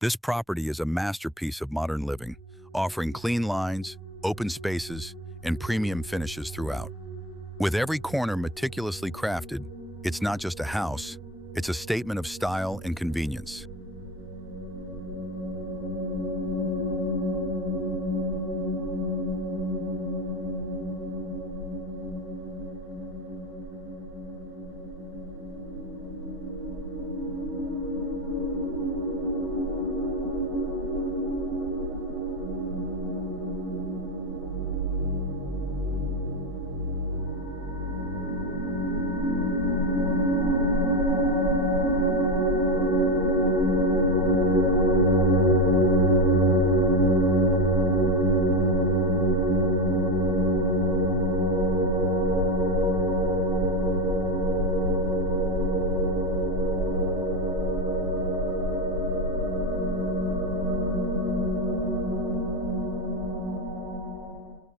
This property is a masterpiece of modern living, offering clean lines, open spaces, and premium finishes throughout. With every corner meticulously crafted, it's not just a house, it's a statement of style and convenience.